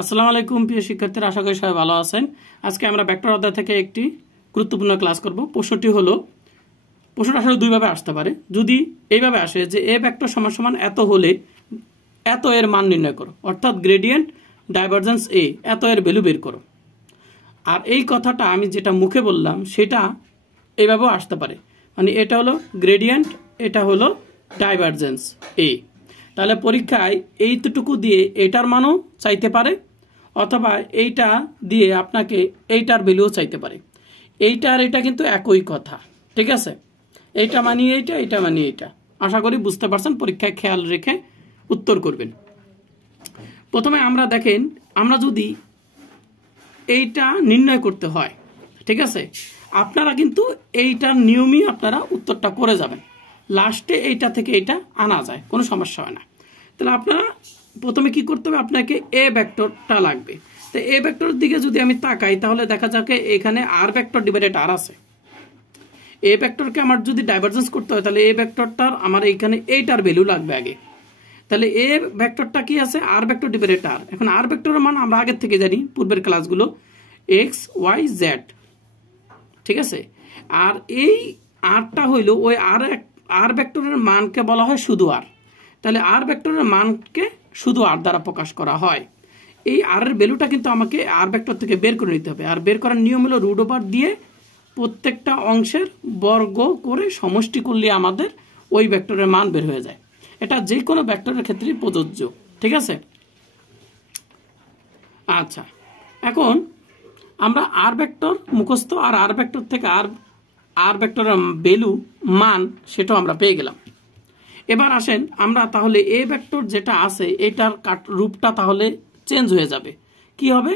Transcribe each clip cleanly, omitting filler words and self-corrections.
আসসালামু আলাইকুম প্রিয় শিক্ষার্থীরা, আশা করি সবাই ভালো আছেন। আজকে আমরা ভেক্টর অধ্যায় থেকে একটি গুরুত্বপূর্ণ ক্লাস করব। প্রশ্নটি হলো, প্রশ্নটা আসলে দুইভাবে আসতে পারে। যদি এইভাবে আসে যে এ ভেক্টর সমান সমান এত হলে এত এর মান নির্ণয় করো, অর্থাৎ গ্রেডিয়েন্ট ডাইভারজেন্স এ এত এর ভ্যালু বের করো। আর এই কথাটা আমি যেটা মুখে বললাম সেটা এইভাবেও আসতে পারে, মানে এটা হলো গ্রেডিয়েন্ট, এটা হলো ডাইভারজেন্স এ। তাহলে পরীক্ষায় এইটুকু দিয়ে এটার মানও চাইতে পারে, অথবা এইটা দিয়ে আপনাকে এইটার ভ্যালুও চাইতে পারে। এইটা আর এটা কিন্তু একই কথা, ঠিক আছে? এইটা মানিয়ে এইটা, এইটা মানিয়ে এইটা। আশা করি বুঝতে পারছেন, পরীক্ষায় খেয়াল রেখে উত্তর করবেন। প্রথমে আমরা দেখেন, আমরা যদি এইটা নির্ণয় করতে হয়, ঠিক আছে, আপনারা কিন্তু এইটার নিয়মই আপনারা উত্তরটা করে যাবেন। লাস্টে এইটা থেকে এইটা আনা যায়, কোনো সমস্যা হয় না। তাহলে আপনারা প্রথমে কি করতে হবে, আপনাকে এ ভেক্টরটা লাগবে। তো এ ভেক্টরের দিকে যদি আমি তাকাই, তাহলে দেখা যাবে এখানে আর ভেক্টর ডিভাইডেড আর আছে। এ ভেক্টরকে আমার যদি ডাইভারজেন্স করতে হয়, তাহলে এ ভেক্টরটার আমার এইখানে এইটার ভ্যালু লাগবে আগে। তাহলে এ ভেক্টরটা কি আছে, আর ভেক্টর ডিভাইডেড আর। এখন আর ভেক্টরের মান আমরা আগের থেকে জানি, পূর্বের ক্লাসগুলো, এক্স ওয়াই জেড, ঠিক আছে। আর এই আরটা হইল ওই আর ভেক্টরের মানকে বলা হয় শুধু আর। তাহলে আর ভেক্টরের মানকে শুধু আর দ্বারা প্রকাশ করা হয়। এই আর এর ভ্যালুটা কিন্তু আমাকে আর ভেক্টর থেকে বের করে নিতে হবে। আর বের করার নিয়ম হলো রুট ওভার দিয়ে প্রত্যেকটা অংশের বর্গ করে সমষ্টি করলে আমাদের ওই ভেক্টরের মান বের হয়ে যায়। এটা যে কোনো ভেক্টরের ক্ষেত্রেই প্রযোজ্য, ঠিক আছে। আচ্ছা, এখন আমরা আর ভেক্টর মুখস্থ, আর আর ভেক্টর থেকে আর ভেক্টরের ভ্যালু মান সেটাও আমরা পেয়ে গেলাম। এবার আসেন আমরা তাহলে এ ভেক্টর যেটা আছে এটার রূপটা তাহলে চেঞ্জ হয়ে যাবে। কি হবে,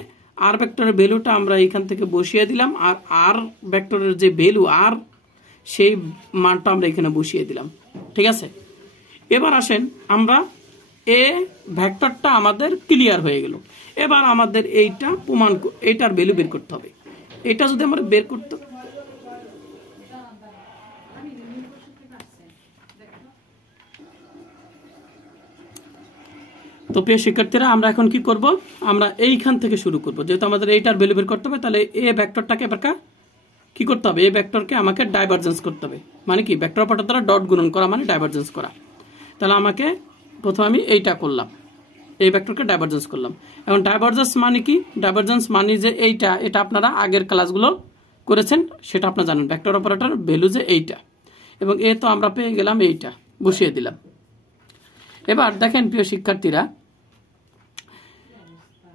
আর ভেক্টরের ভ্যালুটা আমরা এখান থেকে বসিয়ে দিলাম, আর আর ভেক্টরের যে ভ্যালু আর সেই মানটা আমরা এখানে বসিয়ে দিলাম, ঠিক আছে। এবার আসেন আমরা এ ভেক্টরটা আমাদের ক্লিয়ার হয়ে গেল। এবার আমাদের এইটা প্রমাণ, এইটার ভ্যালু বের করতে হবে। এটা যদি আমরা বের করতে, তো প্রিয় শিক্ষার্থীরা আমরা এখন কি করব, আমরা এইখান থেকে শুরু করব। যেহেতু আমাদের এইটার ভ্যালু বের করতে হবে, তাহলে এ ভেক্টরটাকে এবার কি করতে হবে, এই ভেক্টরকে আমাকে ডাইভারজেন্স করতে হবে। মানে কি, ভেক্টর অপারেটর দ্বারা ডট গুণন করা মানে ডাইভারজেন্স করা। তাহলে আমাকে প্রথমে আমি এইটা করলাম, এই ভেক্টরকে ডাইভারজেন্স করলাম। এখন ডাইভারজেন্স মানে কি, ডাইভারজেন্স মানে যে এইটা, এটা আপনারা আগের ক্লাসগুলো করেছেন, সেটা আপনারা জানেন। ভেক্টর অপারেটর ভ্যালু যে এইটা, এবং এ তো আমরা পেয়ে গেলাম, এইটা বসিয়ে দিলাম। এবার দেখেন প্রিয় শিক্ষার্থীরা,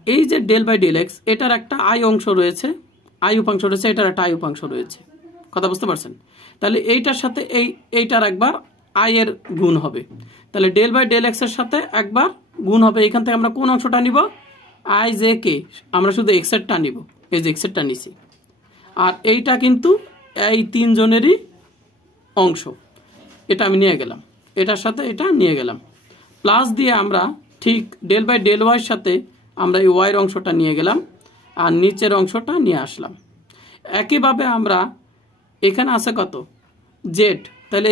এই যে ডেল বাই ডেল এক্স, এটার একটা আই অংশ রয়েছে, আই উপাংশ রয়েছে, এটার একটা আই উপাংশ রয়েছে। কথা বুঝতে পারছেন? তাহলে এইটার সাথে এইটার একবার আই এর গুণ হবে। তাহলে ডেল বাই ডেল এক্স এর সাথে একবার গুণ হবে। এখান থেকে আমরা কোন অংশটা নিব, আই জে কে, আমরা শুধু এক্স এরটা নিব, এই যে এক্স এরটা নিছি। আর এইটা কিন্তু এই তিনজনেরই অংশ, এটা আমি নিয়ে গেলাম, এটার সাথে এটা নিয়ে গেলাম। প্লাস দিয়ে আমরা ঠিক ডেল বাই ডেল ওয়াই এর সাথে আমরা এই ওয়াইয়ের অংশটা নিয়ে গেলাম, আর নিচের অংশটা নিয়ে আসলাম। একইভাবে আমরা এখানে আছে কত, জেড, তাহলে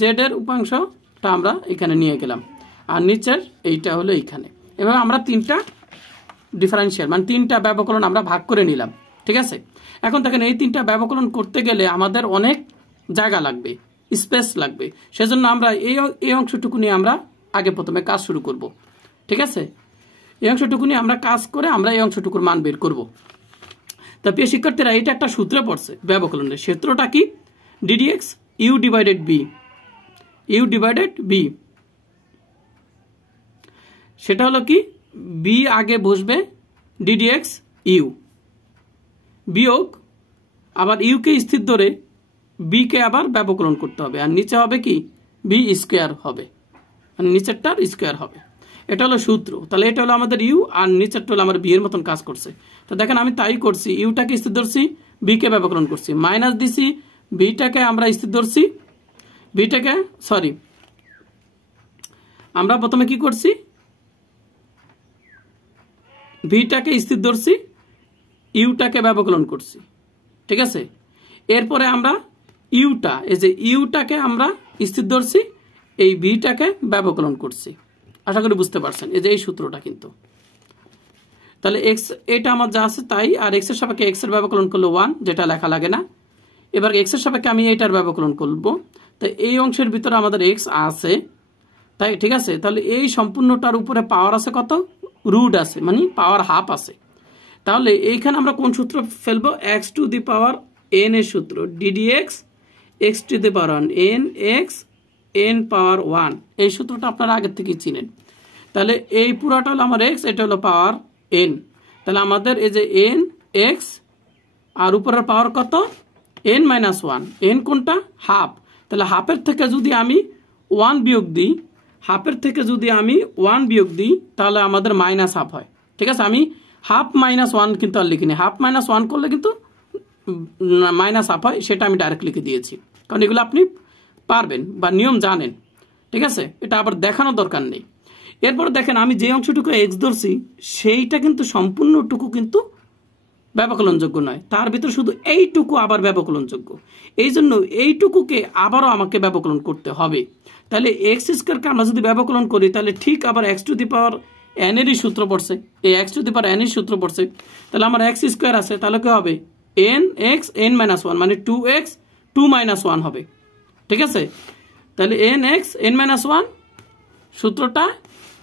জেড এর উপাংশটা আমরা এখানে নিয়ে গেলাম, আর নিচের এইটা হলো এইখানে। এভাবে আমরা তিনটা ডিফারেন্সিয়াল মানে তিনটা ব্যবকলন আমরা ভাগ করে নিলাম, ঠিক আছে। এখন দেখেন, এই তিনটা ব্যবকলন করতে গেলে আমাদের অনেক জায়গা লাগবে, স্পেস লাগবে। সেজন্য আমরা এই অংশটুকু নিয়ে আমরা আগে প্রথমে কাজ শুরু করব, ঠিক আছে। এই অংশটুকু নিয়ে আমরা কাজ করে আমরা এই অংশটুকুর মান বের করব। তা প্রিয় শিক্ষার্থীরা, এটা একটা সূত্রে পড়ছে ব্যবকলনের। সূত্রটা কি, d d x u divided v, u divided v. সেটা হলো কি, বি আগে বসবে ডিডিএক্স ইউ, বিয়োগ আবার ইউকে স্থির ধরে বি কে আবার ব্যবকলন করতে হবে, আর নিচে হবে কি, বি স্কোয়ার হবে, মানে নিচেরটার স্কোয়ার হবে। এটা হলো সূত্র। তাহলে এটা হলো আমাদের ইউ, আর নিচেরটা হলো আমার বি এর মতন কাজ করছে। তো দেখেন আমি তাই করছি, ইউটাকে স্থির ধরছি, বি কে ব্যবকলন করছি, মাইনাস দিছি, বিটাকে আমরা স্থির ধরছি, বিটাকে সরি আমরা প্রথমে কি করছি, ভিটাকে স্থির ধরছি, ইউটাকে ব্যবকলন করছি, ঠিক আছে। এরপরে আমরা ইউটা, এই যে ইউটাকে আমরা স্থির ধরছি, এই বিটাকে ব্যবকলন করছি। আশা করি বুঝতে পারছেন, এই যে এই সূত্রটা কিন্তু তাহলে এক্স এটা আমার যা আছে তাই, আর এক্স এর সাপেক্ষে এক্স এর ব্যবকলন করলে 1, যেটা লেখা লাগে না। এবার এক্স এর সাপেক্ষে আমি এটার ব্যবকলন করব, তাই এই অংশের ভিতরে আমাদের এক্স আছে, তাই ঠিক আছে। তাহলে এই সম্পূর্ণটার উপরে পাওয়ার আছে কত, রুট আছে, মানে পাওয়ার হাফ আছে। তাহলে এইখানে আমরা কোন সূত্র ফেলবো, x to the power n এর সূত্র, d d x x to the power 1 n x n power 1, এই সূত্রটা আপনারা আগের থেকেই চিনেন। তাহলে এই পুরাটা হলো আমার এক্স, এটা হলো পাওয়ার এন। তাহলে আমাদের এই যে এন এক্স আর উপরের পাওয়ার কত, এন মাইনাস 1, এন কোনটা, হাফ। তাহলে হাফের থেকে যদি আমি 1 বিয়োগ দিই, হাফের থেকে যদি আমি 1 বিয়োগ দিই, তাহলে আমাদের মাইনাস হাফ হয়। ঠিক আছে, আমি হাফ মাইনাস 1 কিন্তু আর লিখিনি, হাফ মাইনাস 1 করলে কিন্তু মাইনাস হাফ হয়, সেটা আমি ডাইরেক্ট লিখে দিয়েছি, কারণ এগুলো আপনি পারবেন বা নিয়ম জানেন। ঠিক আছে, এটা আবার দেখানোর দরকার নেই। এরপর দেখেন আমি যে অংশটুকু এক্স ধরছি সেইটা কিন্তু সম্পূর্ণটুকু কিন্তু ব্যবকলনযোগ্য নয়, তার ভিতর শুধু এইটুকু আবার ব্যবকলনযোগ্য। এই জন্য এইটুকুকে আবারও আমাকে ব্যবকলন করতে হবে। তাহলে এক্স স্কোয়ারকে আমরা যদি ব্যবকলন করি, তাহলে ঠিক আবার x to the power N এরই সূত্র পড়ছে, এই x to the power n এর সূত্র পড়ছে। তাহলে আমার এক্স স্কোয়ার আছে, তাহলে কি হবে, এন এক্স এন মাইনাস 1, মানে 2x 2 মাইনাস 1 হবে। ঠিক আছে, তাহলে এন এক্স এন মাইনাস 1 সূত্রটা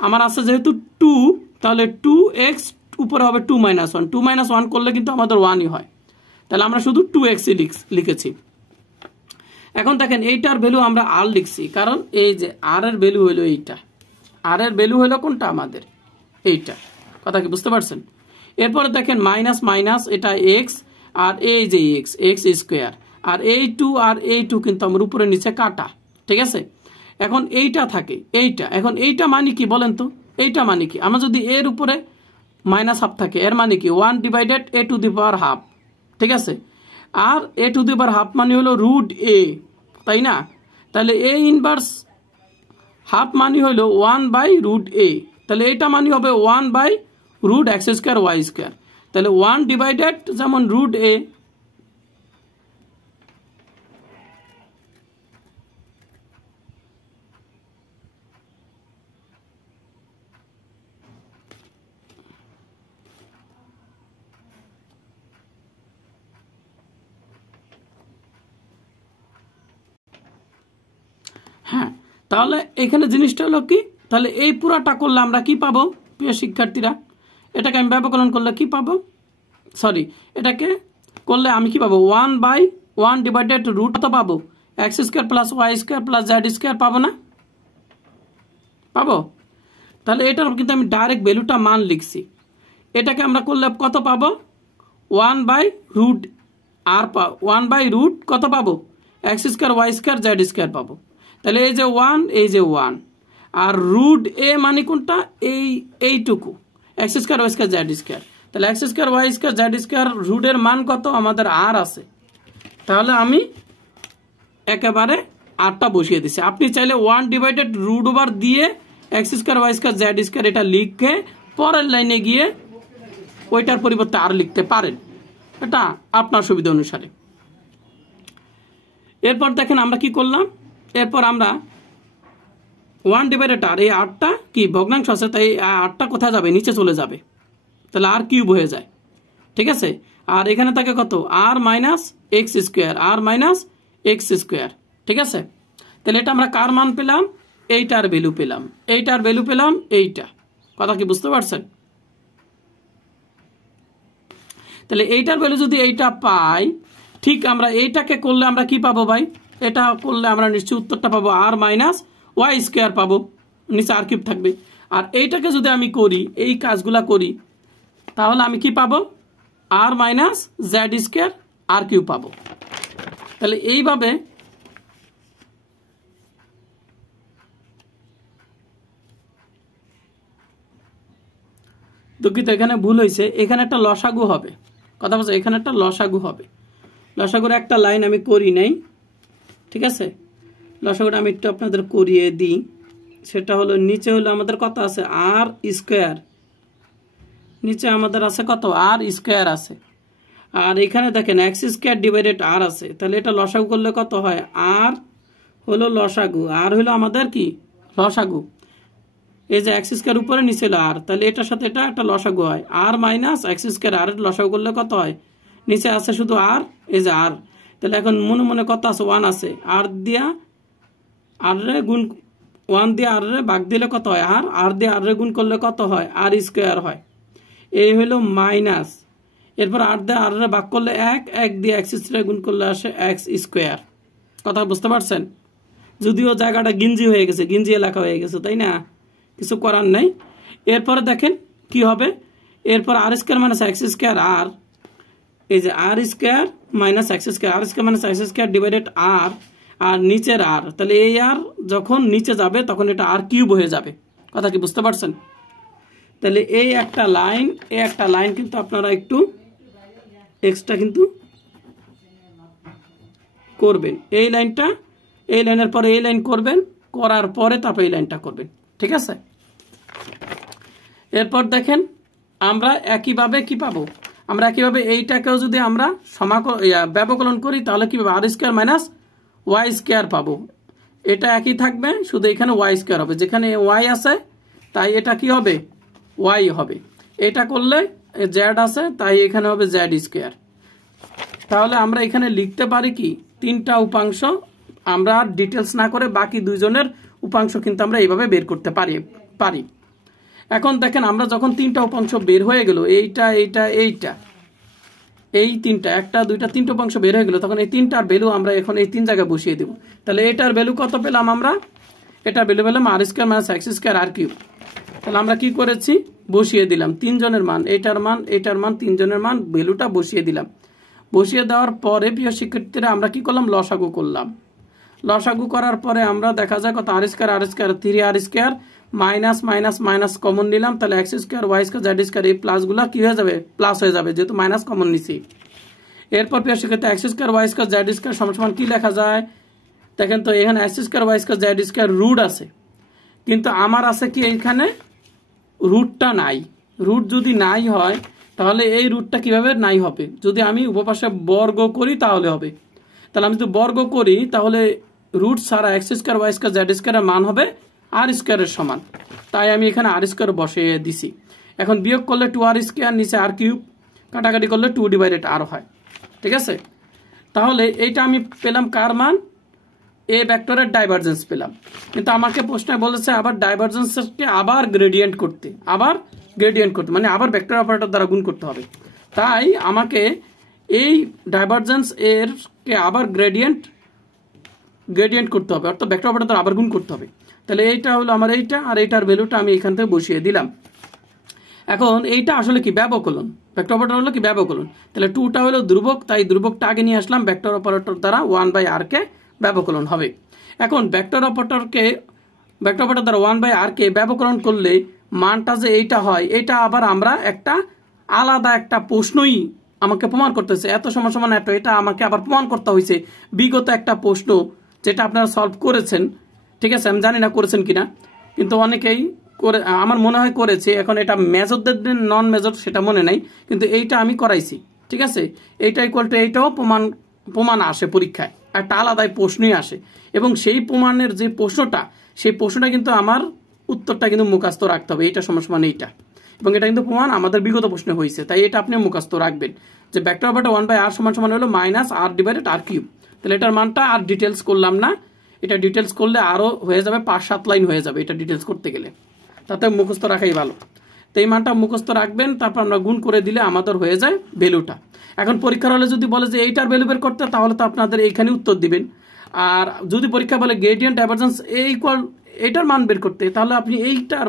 আমার আছে যেহেতু 2, তাহলে 2x উপরে হবে 2 মাইনাস 1, 2 মাইনাস 1 করলে কিন্তু আমাদের 1ই হয়। তাহলে আমরা শুধু 2x লিখেছি। এখন দেখেন এইটার ভ্যালু আমরা আর লিখছি, কারণ এই যে আর এর ভ্যালু হলো এইটা, আর এর ভ্যালু হলো কোনটা, আমাদের এইটা। কথা কি বুঝতে পারছেন? এরপরে দেখেন মাইনাস মাইনাস, এটা এক্স আর এই যে এক্স এক্স স্কোয়ার, আর এই 2 আর এই 2 কিন্তু আমার উপরে নিচে কাটা। ঠিক আছে, এখন এইটা থাকে এইটা, এখন এইটা মানে কি বলেন তো, এইটা মানে কি, আমরা যদি এর উপরে মাইনাস হাফ থাকে, এর মানে কি 1 divided A two the power half. ঠিক আছে, আর এ টু দি পাওয়ার হাফ মানে হলো রুট এ, তাই না? তাহলে এ ইনভার্স হাফ মানে হলো 1 বাই রুট এ, তাহলে এটা মানে হবে 1 by root x square y square. তাহলে 1 ডিভাইডেড যেমন রুট এ, হ্যাঁ, তাহলে এখানে জিনিসটা হলো কি, তাহলে এই পুরাটা করলে আমরা কি পাবো প্রিয় শিক্ষার্থীরা, এটাকে আমি ব্যবকলন করলে কি পাবো, সরি এটাকে করলে আমি কি পাবো, 1 বাই 1 ডিভাইডেড রুট কত পাবো, x square plus y square plus z square পাবো না, পাবো? তাহলে এটার কিন্তু আমি ডাইরেক্ট ভ্যালুটা মান লিখছি, এটাকে আমরা করলে কত পাবো, 1 বাই রুট আর 1 বাই রুট কত পাবো, x square y square z square পাবো। তাহলে এই যে 1 এই যে 1, আর রুট এ মানে কোনটা, এইটুকু x square y square z square. তাহলে x square y square z square রুটের মান কত, আমাদের আর আছে, তাহলে আমি একেবারে আরটা বসিয়ে দিচ্ছি। আপনি চাইলে 1 ডিভাইডেড রুট ওভার দিয়ে x square y square z square এটা লিখে পরের লাইনে গিয়ে ওইটার পরিবর্তে আর লিখতে পারেন, এটা আপনার সুবিধা অনুসারে। এরপর দেখেন আমরা কি করলাম, এরপর আমরা 1 ডিভাইডেড আর, এই আরটা কি ভগ্নাংশ আছে, তাই আরটা কোথায় যাবে, নিচে চলে যাবে, তাহলে আর কিউব হয়ে যায়। ঠিক আছে, আর এখানে থাকে কত, আর মাইনাস এক্স স্কোয়ার, আর মাইনাস এক্স স্কোয়ার। ঠিক আছে, তাহলে এটা আমরা কার মান পেলাম, এইটার ভ্যালু পেলাম, এইটার ভ্যালু পেলাম এইটা। কথা কি বুঝতে পারছেন? তাহলে এইটার ভ্যালু যদি এইটা পাই, ঠিক আমরা এইটাকে করলে আমরা কি পাবো ভাই, এটা করলে আমরা নিশ্চয়ই উত্তরটা পাবো আর মাইনাস ওয়াই স্কোয়ার পাবো, নিচে আর কিউব থাকবে। আর এইটাকে যদি আমি করি, এই কাজগুলা করি, তাহলে আমি কি পাবো, আর মাইনাস জেড স্কোয়ার আর কিউব পাবো। তাহলে এইভাবে দুঃখিত এখানে ভুল হয়েছে, এখানে একটা লসাগু হবে, কথা বলছে এখানে একটা লসাগু হবে, লসাগুর একটা লাইন আমি করি নাই। ঠিক আছে, লসাগুটা আমি একটু আপনাদের করিয়ে দিই, সেটা হলো নিচে হলো আমাদের কত আছে, আর স্কোয়ার, নিচে আমাদের আছে কত, আর স্কোয়ার আছে, আর এখানে দেখেন এক্স স্কোয়ার ডিভাইডেড আর আছে। তাহলে এটা লসাগু করলে কত হয়, আর হলো লসাগু, আর হলো আমাদের কি লসাগু, এই যে এক্স স্কয়ার উপরে নিচে হলো আর, তাহলে এটার সাথে এটা একটা লসাগু হয়, আর মাইনাস এক্স স্কয়ার আর লসাগু করলে কত হয়, নিচে আছে শুধু আর, এই যে আর, তাহলে এখন মনে মনে কত আছে, 1 আছে, আর দিয়া আর রে গুণ 1 দিয়ে আর রে ভাগ দিলে কত হয়, আর দিয়ে আর রে গুণ করলে কত হয়, আর স্কয়ার হয়। এই হলো মাইনাস, এরপর আর দিয়ে আর রে ভাগ করলে 1 দিয়ে এক্স স্কয়ার গুণ করলে আসে এক্স স্কয়ার। কথা বুঝতে পারছেন? যদিও জায়গাটা গিঞ্জি হয়ে গেছে, গিঞ্জি এলাকা হয়ে গেছে, তাই না, কিছু করার নাই। এরপরে দেখেন কি হবে, এরপর r square minus x square r, এই যে r square minus x square, r square minus x square divided r, আর নিচের আর, তাহলে এই আর যখন নিচে যাবে তখন এটা আর কিউব হয়ে যাবে। কথা কি বুঝতে পারছেন? তাহলে এই একটা লাইন কিন্তু আপনারা একটু এক্সট্রা কিন্তু করবেন। এই লাইনের পরে এই লাইন করবেন, করার পরে তারপর এই লাইনটা করবেন, ঠিক আছে? এরপর দেখেন আমরা একইভাবে কি পাবো, আমরা একইভাবে এইটাকেও যদি আমরা ব্যবকলন করি তাহলে কি পাবো, আর স্কয়ার মাইনাস ওয়াই স্কয়ার পাবো। এটা একই থাকবে, শুধু এখানে ওয়াই স্কয়ার হবে, যেখানে ওয়াই আছে তাই এটা কি হবে, ওয়াই হবে। এটা করলে জেড আছে তাই এখানে হবে জেড স্কয়ার। তাহলে আমরা এখানে লিখতে পারি কি, তিনটা উপাংশ আমরা ডিটেলস না করে বাকি দুইজনের উপাংশ কিন্তু আমরা এইভাবে বের করতে পারি। এখন দেখেন আমরা যখন তিনটা উপাংশ বের হয়ে গেল, এইটা এই তিনটা, একটা দুইটা তিনটা উপাংশ বের হয়ে গেল, তখন এই তিনটার ভ্যালু আমরা এখন এই তিন জায়গায় বসিয়ে দেব। তাহলে এটার ভ্যালু কত পেলাম আমরা, এটার ভ্যালু পেলাম আর স্কয়ার মাইনাস এক্স স্কয়ার আর কিউব। তাহলে আমরা কি করেছি, বসিয়ে দিলাম তিনজনের মান, এটার মান তিনজনের মান ভ্যালুটা বসিয়ে দিলাম। বসিয়ে দেওয়ার পরে প্রিয় শিক্ষার্থীরা আমরা কি করলাম, লসাগু করলাম। লসাগু করার পরে আমরা দেখা যায় কত, r square 3 r square minus minus minus common নিলাম, তাহলে x square y square z square, এই প্লাসগুলো কি হয়ে যাবে, প্লাস হয়ে যাবে, যেহেতু মাইনাস কমন নিছি। এরপর প্রিয় শিক্ষার্থী x square y square z square সমান কি লেখা যায়, দেখেন তো এখানে x square y square z square root আছে, কিন্তু আমার আছে কি এখানে রুটটা নাই। রুট যদি নাই হয় তাহলে এই রুটটা কিভাবে নাই হবে, যদি আমি উপপাশে বর্গ করি তাহলে হবে। তাহলে আমি যদি বর্গ করি তাহলে রুট ছাড়া x square y square z স্কয়ারের মান হবে আর স্কয়ারের সমান, তাই আমি এখানে আর স্কয়ার বসিয়ে দিছি। এখন বিয়োগ করলে 2 আর স্কয়ার, নিচে আর কিউব, কাটাকাটি করলে 2 ডিভাইডেড আর হয়, ঠিক আছে? তাহলে এইটা আমি পেলাম কার মান, এ ভেক্টরের ডাইভারজেন্স পেলাম। কিন্তু আমাকে প্রশ্নে বলেছে আবার ডাইভারজেন্সকে আবার গ্রেডিয়েন্ট করতে, মানে আবার ভেক্টর অপারেটর দ্বারা গুণ করতে হবে। তাই আমাকে এই ডাইভারজেন্স এর কে আবার গ্রেডিয়েন্ট করতে হবে, অর্থাৎ ভেক্টর অপারেটর দ্বারা আবার গুণ করতে হবে। তাহলে এইটা হলো আমার এইটা, আর এইটার ভ্যালুটা আমি এখান থেকে বসিয়ে দিলাম। এখন এইটা আসলে কি, ব্যবকলন, ভেক্টর অপারেটর হলো কি ব্যবকলন। তাহলে 2টা হলো ধ্রুবক, তাই ধ্রুবকটা আগে নিয়ে আসলাম, ভেক্টর অপারেটর দ্বারা 1/r কে ব্যবকলন হবে। এখন ভেক্টর অপারেটর দ্বারা 1/r কে ব্যবকলন করলে মানটা যে এইটা হয়, এটা আবার আমরা একটা আলাদা একটা প্রশ্নই আমাকে প্রমাণ করতেছে, এত সমান এত, এটা আমাকে আবার প্রমাণ করতে হয়েছে বিগত একটা প্রশ্ন যেটা আপনারা সলভ করেছেন, ঠিক আছে? আমি জানি না করেছেন কিনা, কিন্তু অনেকেই করে, আমার মনে হয় করেছে। এখন এটা মেজরদের নন মেজর সেটা মনে নাই, কিন্তু এইটা আমি করাইছি, ঠিক আছে? এইটা ইকুয়াল টু এইটাও প্রমাণ আসে পরীক্ষায়, একটা আলাদাই প্রশ্নই আসে, এবং সেই প্রমাণের যে প্রশ্নটা, সেই প্রশ্নটা কিন্তু আমার উত্তরটা কিন্তু মুখস্থ রাখতে হবে, এইটা সমান এইটা, এবং এটা কিন্তু প্রমাণ আমাদের বিগত প্রশ্নে হয়েছে, তাই এটা আপনি মুখস্থ রাখবেন যে ভেক্টর অপারেটর 1/r সমান হলো মাইনাস আর ডিভাইডেড আর কিউব। তাহলে এটার মানটা আর ডিটেলস করলাম না, এটা ডিটেলস করলে আরো হয়ে যাবে 5-7 লাইন হয়ে যাবে এটা ডিটেলস করতে গেলে, তাতে মুখস্থ রাখাই ভালো। তো এই মানটা মুখস্থ রাখবেন, তারপর আমরা গুণ করে দিলে আমাদের হয়ে যায় ভ্যালুটা। এখন পরীক্ষার হলে যদি বলে যে এইটার ভ্যালু বের করতে, তাহলে তো আপনাদের এইখানে উত্তর দিবেন। আর যদি পরীক্ষা বলে গ্রেডিয়েন্ট ডাইভারজেন্স এইটার মান বের করতে, তাহলে আপনি এইটার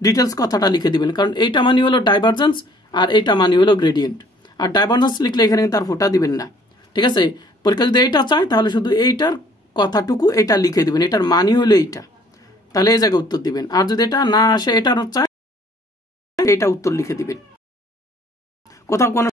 ডিটেলস কথাটা লিখে দিবেন, কারণ এইটা মানে হলো ডাইভারজেন্স আর এইটা মানে হলো গ্রেডিয়েন্ট। আর ডাইভারজেন্স লিখলে এখানে তার ফোঁটা দিবেন না, ঠিক আছে? পরীক্ষা যদি এইটা চায় তাহলে শুধু এইটার কথাটুকু এটা লিখে দিবেন, এটার মানই হলো এইটা, তাহলে এই জায়গায় উত্তর দিবেন। আর যদি এটা না আসে, এটার চায়, এটা উত্তর লিখে দিবেন। কোথাও কোনো